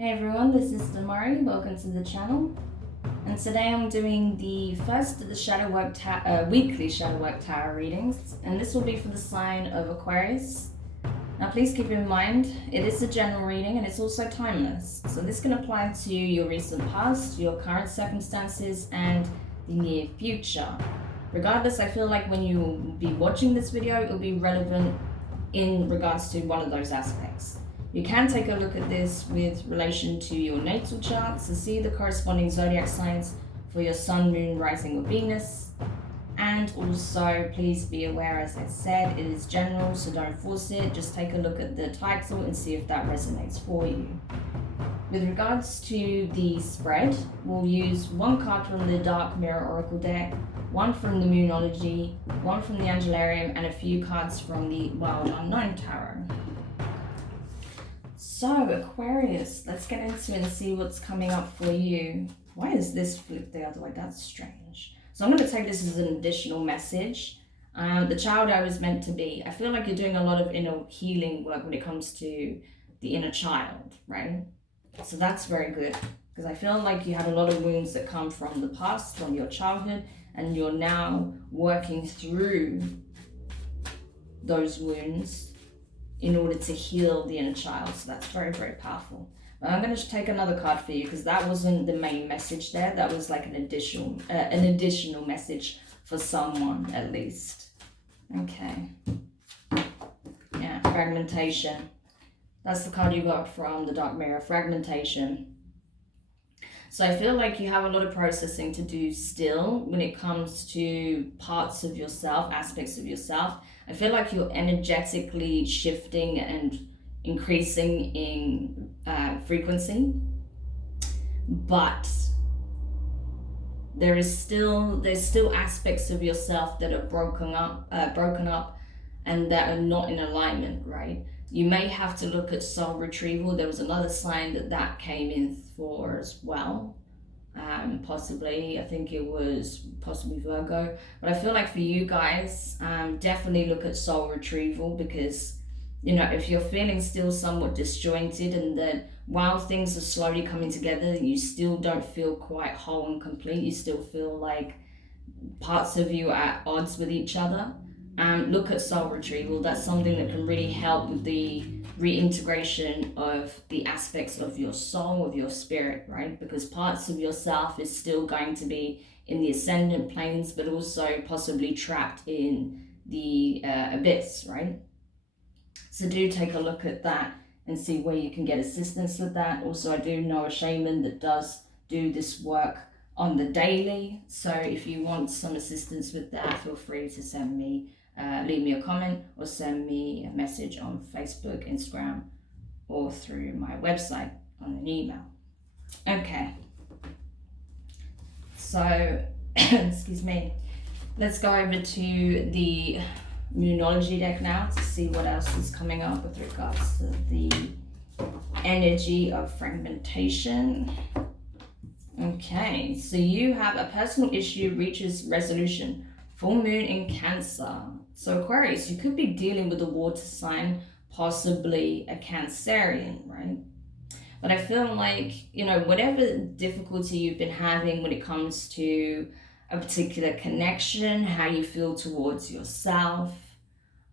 Hey everyone, this is Demari. Welcome to the channel. And today I'm doing the first of the shadow work weekly shadow work tarot readings, and this will be for the sign of Aquarius. Now please keep in mind, it is a general reading and it's also timeless. So this can apply to your recent past, your current circumstances, and the near future. Regardless, I feel like when you will be watching this video, it will be relevant in regards to one of those aspects. You can take a look at this with relation to your natal charts to see the corresponding zodiac signs for your sun, moon, rising, or Venus. And also, please be aware, as I said, it is general, so don't force it. Just take a look at the title and see if that resonates for you. With regards to the spread, we'll use one card from the Dark Mirror Oracle deck, one from the Moonology, one from the Angelarium, and a few cards from the Wild Unknown Tarot. So, Aquarius, let's get into it and see what's coming up for you. Why is this flipped the other way? That's strange. So I'm going to take this as an additional message. The child I was meant to be. I feel like you're doing a lot of inner healing work when it comes to the inner child, right? So that's very good, because I feel like you had a lot of wounds that come from the past, from your childhood, and you're now working through those wounds in order to heal the inner child. So that's very, very powerful. But I'm going to take another card for you, because that wasn't the main message there. That was like an additional message for someone, at least. Okay. Yeah, fragmentation. That's the card you got from the Dark Mirror, fragmentation. So I feel like you have a lot of processing to do still when it comes to parts of yourself, aspects of yourself. I feel like you're energetically shifting and increasing in frequency, but there's still aspects of yourself that are broken up, and that are not in alignment, right? You may have to look at soul retrieval. There was another sign that came in for as well. Possibly, I think it was possibly Virgo. But I feel like for you guys, definitely look at soul retrieval, because, you know, if you're feeling still somewhat disjointed, and that while things are slowly coming together, you still don't feel quite whole and complete, you still feel like parts of you are at odds with each other, look at soul retrieval. That's something that can really help with the reintegration of the aspects of your soul, of your spirit, right? Because parts of yourself is still going to be in the ascendant planes, but also possibly trapped in the abyss, right? So do take a look at that and see where you can get assistance with that. Also, I do know a shaman that does do this work on the daily. So if you want some assistance with that, feel free to send me, leave me a comment, or send me a message on Facebook, Instagram, or through my website on an email. Okay. So, excuse me. Let's go over to the Moonology deck now to see what else is coming up with regards to the energy of fragmentation. Okay, so you have a personal issue reaches resolution. Full moon in Cancer. So Aquarius, you could be dealing with a water sign, possibly a Cancerian, right? But I feel like, you know, whatever difficulty you've been having when it comes to a particular connection, how you feel towards yourself,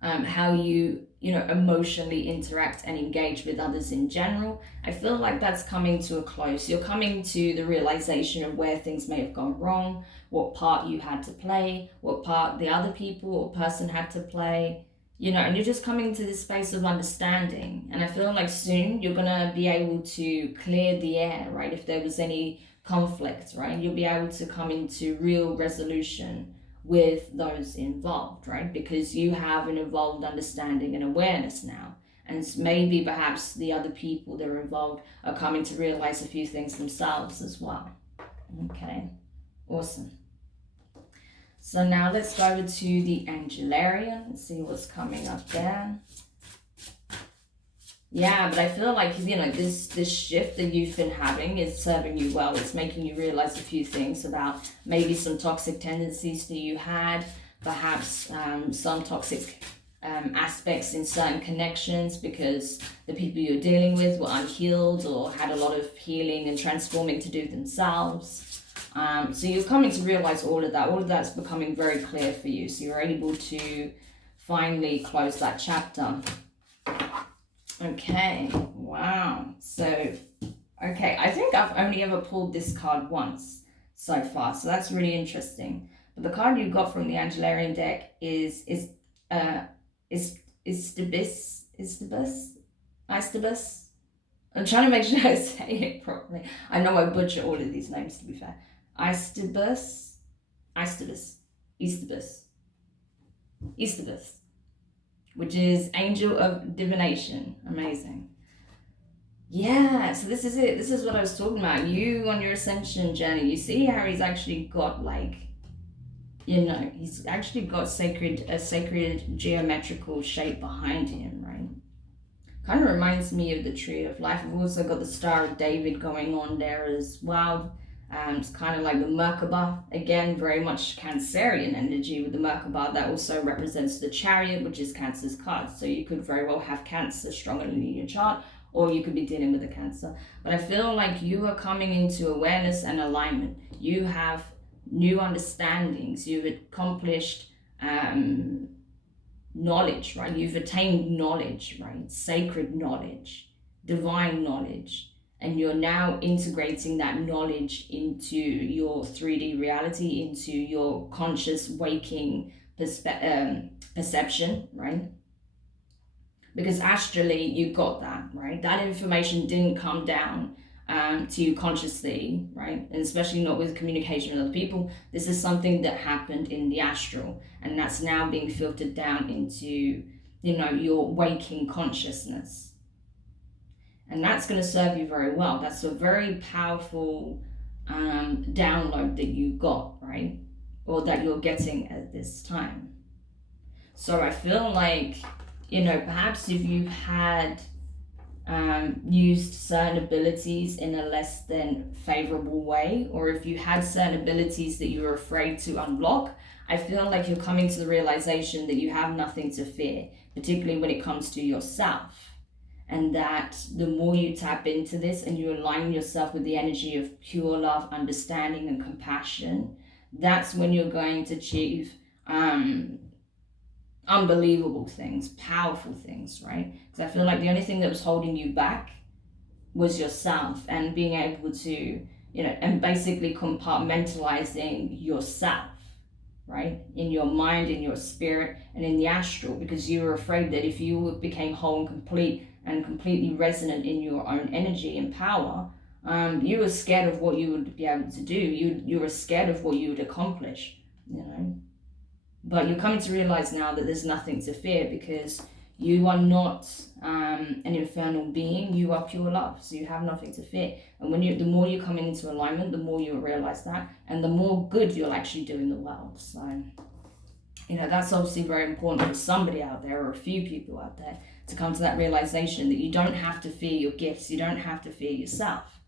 how you emotionally interact and engage with others in general, I feel like that's coming to a close. You're coming to the realization of where things may have gone wrong, what part you had to play, what part the other people or person had to play, you know, and you're just coming to this space of understanding. And I feel like soon you're gonna be able to clear the air, right? If there was any conflict, right? You'll be able to come into real resolution with those involved, right? Because you have an evolved understanding and awareness now. And maybe perhaps the other people that are involved are coming to realize a few things themselves as well. Okay, awesome. So now let's go over to the Angelarium and see what's coming up there. Yeah, but I feel like, you know, this shift that you've been having is serving you well. It's making you realize a few things about maybe some toxic tendencies that you had, perhaps some toxic aspects in certain connections because the people you're dealing with were unhealed or had a lot of healing and transforming to do themselves. So you're coming to realize all of that. All of that's becoming very clear for you. So you're able to finally close that chapter. Okay, wow. So, okay, I think I've only ever pulled this card once so far. So that's really interesting. But the card you got from the Angelarian deck is Istibus. I'm trying to make sure I say it properly. I know I butcher all of these names, to be fair. Istibus, which is Angel of Divination. Amazing. Yeah, so this is it. This is what I was talking about. You on your ascension journey, you see how he's actually got like, you know, he's actually got a sacred geometrical shape behind him, right? Kind of reminds me of the Tree of Life. I've also got the Star of David going on there as well. It's kind of like the Merkaba, again, very much Cancerian energy with the Merkaba. That also represents the Chariot, which is Cancer's card. So you could very well have Cancer strongly in your chart, or you could be dealing with a Cancer. But I feel like you are coming into awareness and alignment. You have new understandings. You've accomplished knowledge, right? You've attained knowledge, right? Sacred knowledge, divine knowledge. And you're now integrating that knowledge into your 3D reality, into your conscious waking perception, right? Because astrally, you got that, right? That information didn't come down to you consciously, right? And especially not with communication with other people. This is something that happened in the astral, and that's now being filtered down into, you know, your waking consciousness. And that's going to serve you very well. That's a very powerful download that you got, right? Or that you're getting at this time. So I feel like, you know, perhaps if you've had used certain abilities in a less than favorable way, or if you had certain abilities that you were afraid to unlock, I feel like you're coming to the realization that you have nothing to fear, particularly when it comes to yourself. And that the more you tap into this and you align yourself with the energy of pure love, understanding, and compassion, that's when you're going to achieve unbelievable things, powerful things, right? Because I feel like the only thing that was holding you back was yourself, and being able to, you know, and basically compartmentalizing yourself, right? In your mind, in your spirit, and in the astral, because you were afraid that if you became whole and complete and completely resonant in your own energy and power, you were scared of what you would be able to do. You were scared of what you would accomplish, you know. But you're coming to realize now that there's nothing to fear, because you are not an infernal being. You are pure love, so you have nothing to fear. And when the more you come into alignment, the more you'll realize that, and the more good you'll actually do in the world. So, you know, that's obviously very important for somebody out there, or a few people out there, to come to that realization that you don't have to fear your gifts. You don't have to fear yourself.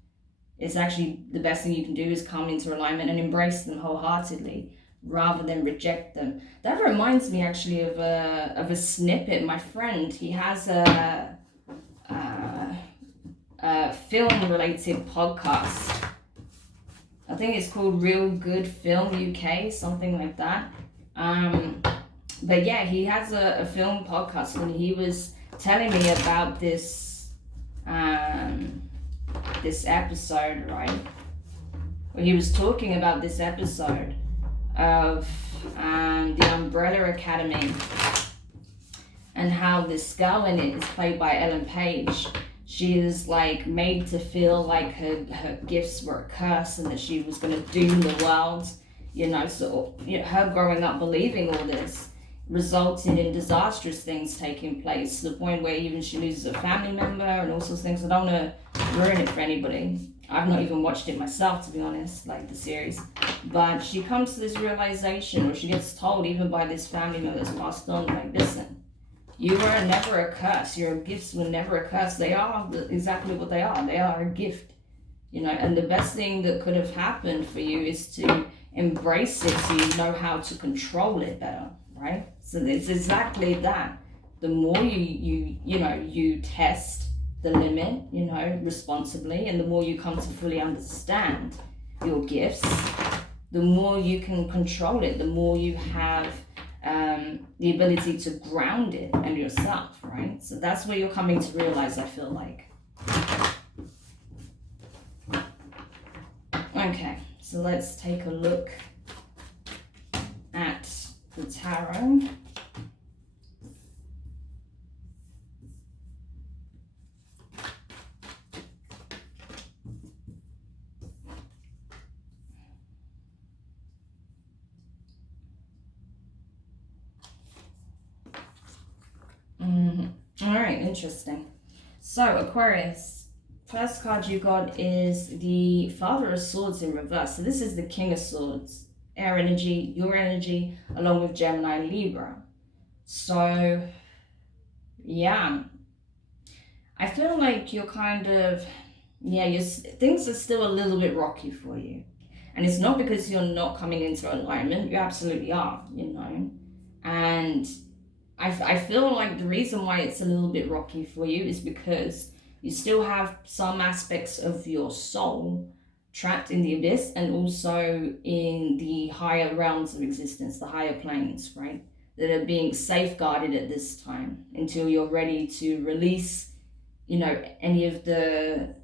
It's actually the best thing you can do is come into alignment and embrace them wholeheartedly, rather than reject them. That reminds me actually of a snippet. My friend, he has a film-related podcast. I think it's called Real Good Film UK, something like that. But yeah, he has a film podcast, and he was telling me about this this episode, right? Where he was talking about this episode of the Umbrella Academy, and how this girl in it is played by Ellen Page. She is like made to feel like her gifts were a curse and that she was going to doom the world, you know. So, you know, her growing up believing all this resulted in disastrous things taking place, to the point where even she loses a family member and all sorts of things. I don't want to ruin it for anybody. I've not even watched it myself, to be honest, like the series. But she comes to this realization, or she gets told even by this family member that's passed on, like, listen, you were never a curse. Your gifts were never a curse. They are exactly what they are. They are a gift, you know. And the best thing that could have happened for you is to embrace it, so you know how to control it better, right? So it's exactly that. the more you test the limit, responsibly, and the more you come to fully understand your gifts, the more you can control it, the more you have the ability to ground it and yourself, right? So that's where you're coming to realize, I feel like. Okay, so let's take a look at the tarot. All right, interesting. So Aquarius, first card you got is the Father of Swords in reverse. So this is the King of Swords, air energy, your energy, along with Gemini and Libra. So yeah, I feel like you're kind of, things are still a little bit rocky for you. And it's not because you're not coming into alignment, you absolutely are, And I feel like the reason why it's a little bit rocky for you is because you still have some aspects of your soul trapped in the abyss and also in the higher realms of existence, the higher planes, right? That are being safeguarded at this time until you're ready to release, any of the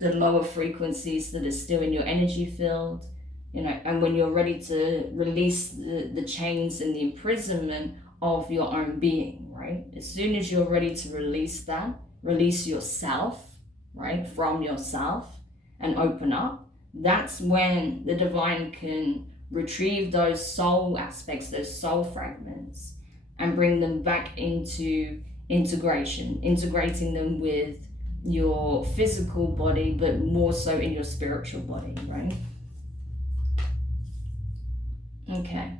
lower frequencies that are still in your energy field, and when you're ready to release the chains and the imprisonment of your own being, right? As soon as you're ready to release that, release yourself, right, from yourself and open up, that's when the divine can retrieve those soul aspects, those soul fragments, and bring them back into integration, integrating them with your physical body, but more so in your spiritual body, right? Okay.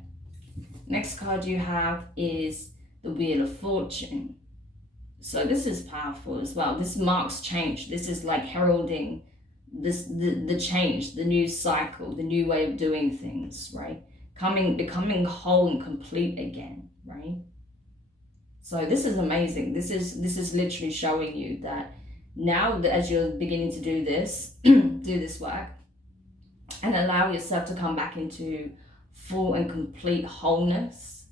Next card you have is the Wheel of Fortune. So this is powerful as well. This marks change. This is like heralding the change, the new cycle, the new way of doing things, right? Becoming whole and complete again, right? So this is amazing. This is literally showing you that now that as you're beginning to do this, do this work, and allow yourself to come back into full and complete wholeness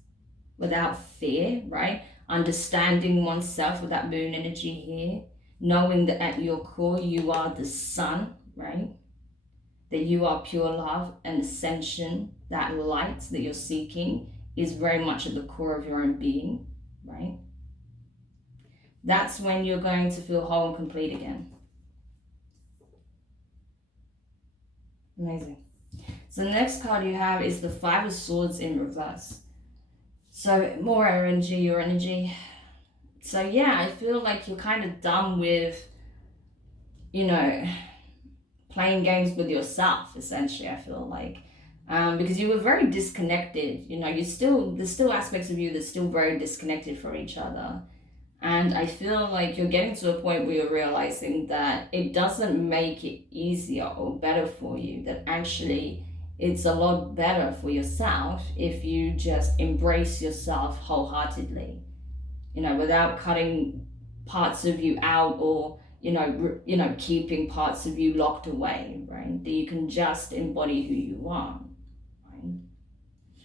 without fear, right? Understanding oneself with that moon energy here, knowing that at your core you are the sun, right? That you are pure love and ascension, that light that you're seeking is very much at the core of your own being, right? That's when you're going to feel whole and complete again. Amazing. So the next card you have is the Five of Swords in reverse. So more energy, your energy. So yeah, I feel like you're kind of done with, playing games with yourself, essentially, I feel like. Because you were very disconnected, there's still aspects of you that's still very disconnected from each other. And I feel like you're getting to a point where you're realizing that it doesn't make it easier or better for you, that actually it's a lot better for yourself if you just embrace yourself wholeheartedly, without cutting parts of you out or, keeping parts of you locked away, right? That you can just embody who you are, right?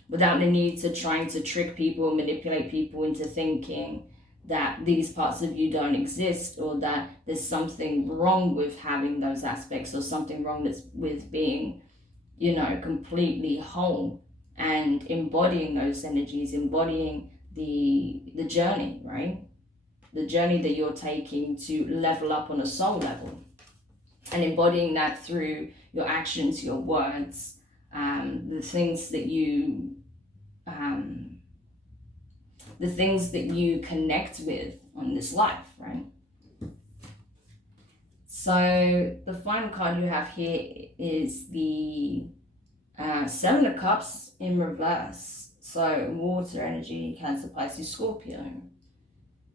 Without the need to trying to trick people, manipulate people into thinking that these parts of you don't exist, or that there's something wrong with having those aspects, or something wrong with being, completely whole and embodying those energies, embodying the journey, right? The journey that you're taking to level up on a soul level, and embodying that through your actions, your words, the things that you connect with on this life, right? So the final card you have here is the Seven of Cups in reverse. So water energy, Cancer, Pisces, Scorpio.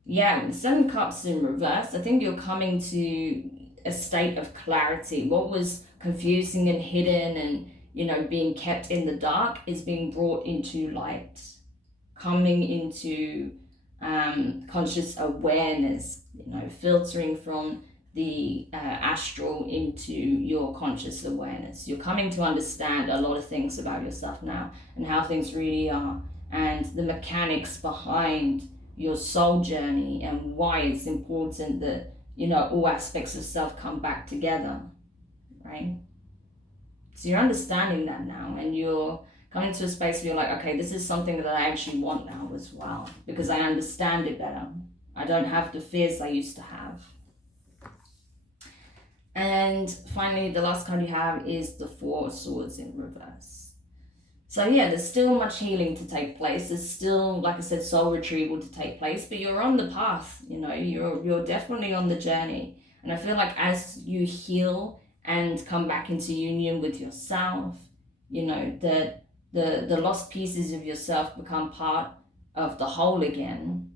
Yeah, the Seven of Cups in reverse. I think you're coming to a state of clarity. What was confusing and hidden and, being kept in the dark is being brought into light. Coming into conscious awareness, you know, filtering from the astral into your conscious awareness. You're coming to understand a lot of things about yourself now and how things really are, and the mechanics behind your soul journey and why it's important that, you know, all aspects of self come back together, right? So you're understanding that now, and you're coming to a space where you're like, okay, this is something that I actually want now as well, because I understand it better. I don't have the fears I used to have. And finally, the last card you have is the Four of Swords in reverse. So yeah, there's still much healing to take place. There's still, like I said, soul retrieval to take place, but you're on the path, you know, you're definitely on the journey. And I feel like as you heal and come back into union with yourself, you know, that the lost pieces of yourself become part of the whole again.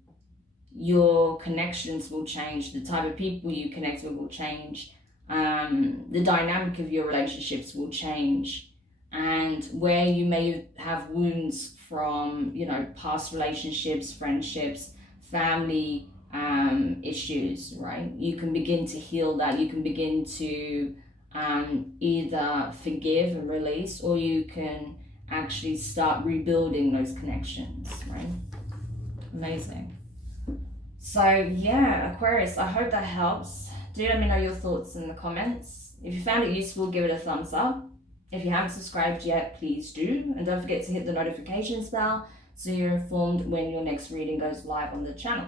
Your connections will change. The type of people you connect with will change. The dynamic of your relationships will change. And where you may have wounds from, you know, past relationships, friendships, family issues, right? You can begin to heal that. You can begin to either forgive and release, or you can actually start rebuilding those connections, right? Amazing. So yeah, Aquarius, I hope that helps. Do let me know your thoughts in the comments. If you found it useful, give it a thumbs up. If you haven't subscribed yet, please do. And don't forget to hit the notifications bell so you're informed when your next reading goes live on the channel.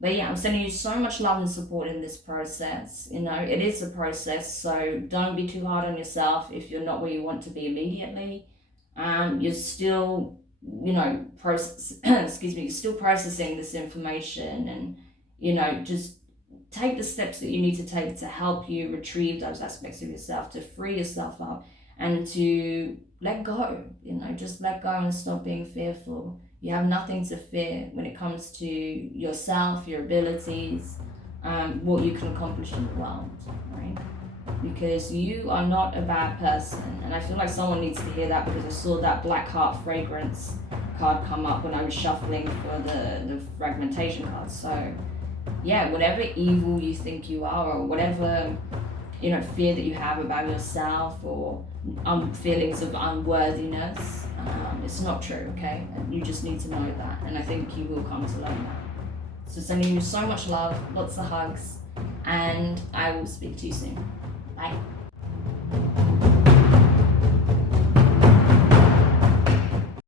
But yeah, I'm sending you so much love and support in this process. You know, it is a process, so don't be too hard on yourself if you're not where you want to be immediately. You're still, you know, you're still processing this information, and, you know, just take the steps that you need to take to help you retrieve those aspects of yourself, to free yourself up, and to let go, you know, just let go and stop being fearful. You have nothing to fear when it comes to yourself, your abilities, what you can accomplish in the world, right? Because you are not a bad person. And I feel like someone needs to hear that, because I saw that Black Heart Fragrance card come up when I was shuffling for the fragmentation card. So yeah, whatever evil you think you are, or whatever, you know, fear that you have about yourself, or feelings of unworthiness, it's not true, okay? And you just need to know that, and I think you will come to learn that. So sending you so much love, lots of hugs, and I will speak to you soon. Bye.